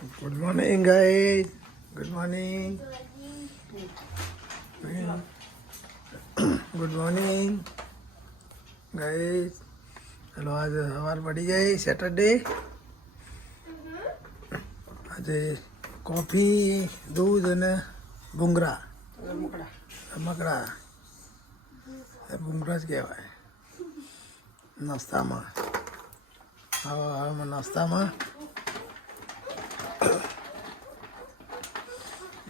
Good morning, guys. Good morning. Good morning guys ચલો આજે સવાર પડી ગઈ સેટરડે આજે કોફી દૂધ અને ભૂંગરા રમકડા. ભૂંગરા જ કહેવાય. નાસ્તામાં. હવા હવામાં નાસ્તામાં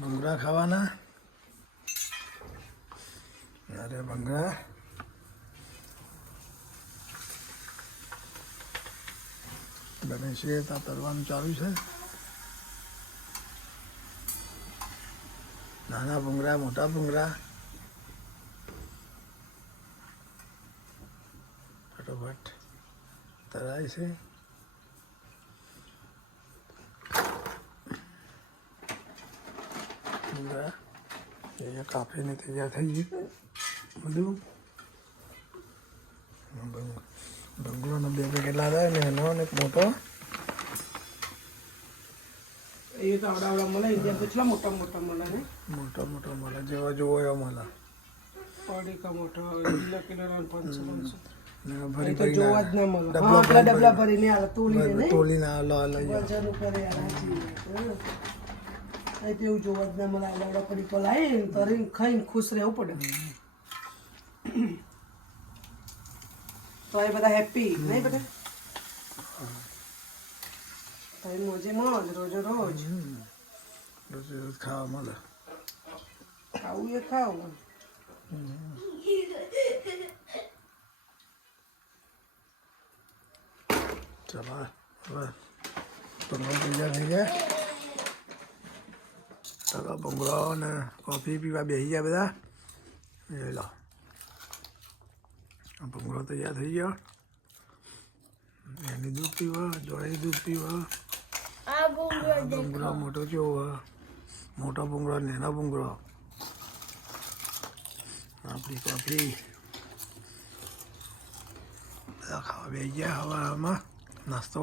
ભૂંગરા ખાવાના. અરે ભંગરા બને છે ત્યાં તરવાનું ચાલુ છે. નાના ભૂંગરા મોટા ભૂંગરા ફટોફટ તરાય છે. ભૂંગરા એ કાપીને તૈયાર થઈ ગયું બધું બંગલોનો બે પેકેટ લાવ્યા ને એનો ને એક મોટો એ તો આવડા આવડા મળે ઇન્ડિયા તો કેટલા મોટા મોટા મળે ને મોટો મોટો મળે જેવા જોવો એવો મળે પડીકા મોટા કિલો કિલો ના પાંચસો પાંચસો ને એ ભરી તો ભરી જોવા જ ના મળે હા આપણા ડબલા ભરીને આ તોડીને નહીં તોલીને આ લો લઈ જાઓ. એ તો એવું જોવા જ ના મળે આવડા આવડા પડીકો લાવીને તરીને ખાઈને ખુશ રહેવું પડે તો એ બધા હેપી નહીં બધા ભાઈ મોજે મોજ રોજો રોજ રોજ રોજ ખાવા મળે ખાવું એ ખાવું ચલો હવે ભૂંગળો તૈયાર થઈ ગયા ચલો ભૂંગળો ને કોફી પીવા બેસી ગયા બધા એ લો ભૂંગળો તૈયાર થઈ ગયો એની દૂધ પીવો જોઈ દૂધ પીવો ભૂંગળો મોટો જોવો મોટો ભૂંગળો નાનો ભૂંગળો આપણી કોફી બધા ખાવા બેસી ગયા હવામાં નાસ્તો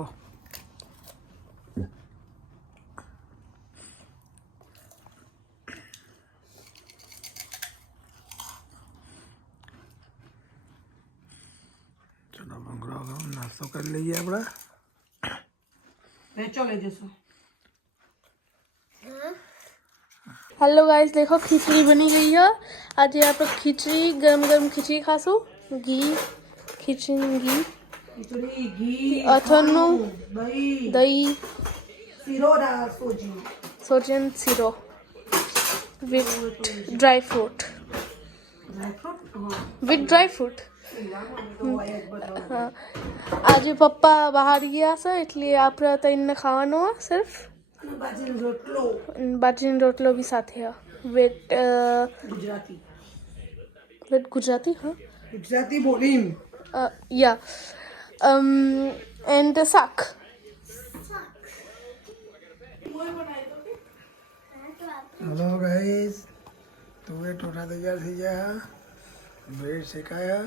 તો કરી લઈએ આપણે વેચો લઈ જશું હેલો ગાઈસ દેખો ખીચડી બની ગઈ છે આજે આપણે ખીચડી ગરમ ગરમ ખીચડી ખાશું ઘી ખીચડી ઘી ખીચડી ઘી અથાણું દહીં શીરો sooji sooji and sheera with dry fruit dry fruit with dry fruit હા આજે પપ્પા બહાર ગયા છે એટલે આપણે તઈને ખાવાનો હોય સિર્ફ અને બાજરીનો રોટલો અને બાજરીનો રોટલો બી સાથે છે વિથ ગુજરાતી વિથ ગુજરાતી હા ગુજરાતી બોલીને Uh, yeah. Um, and the sack. Hello guys તુવે ટોટા તૈયાર થઈ ગયા બ્રેડ શેકાયા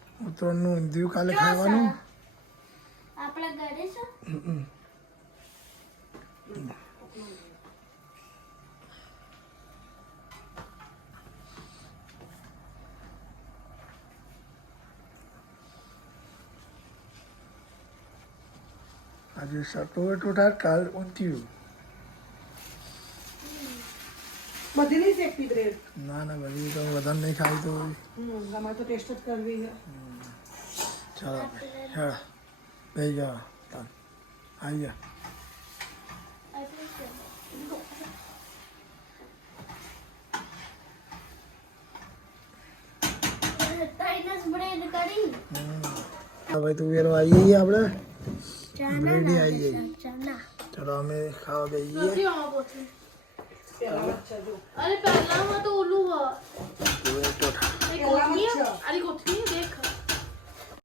ઉત્તરાયણનું ઊંધિયું કાલે ખાવાનું. આપણા ઘરે છે. આજે સટો ટોટા કાલ ઊંધિયું. બધી નહીં શેકવી બ્રેડ ના ના બધી તો વધારે નહીં ખાવી તો હમ અમારે તો ટેસ્ટ જ કરવી છે ચાલો હા બે ગયા આવી ગયા હવે તું વેરો આવી જઈએ આપણે બ્રેડી આવી જઈએ ચના ચલો અમે ખાવા બેસીએ अरे पहला तो उल्लू हुआ। अरे कोथनी अरे कोथनी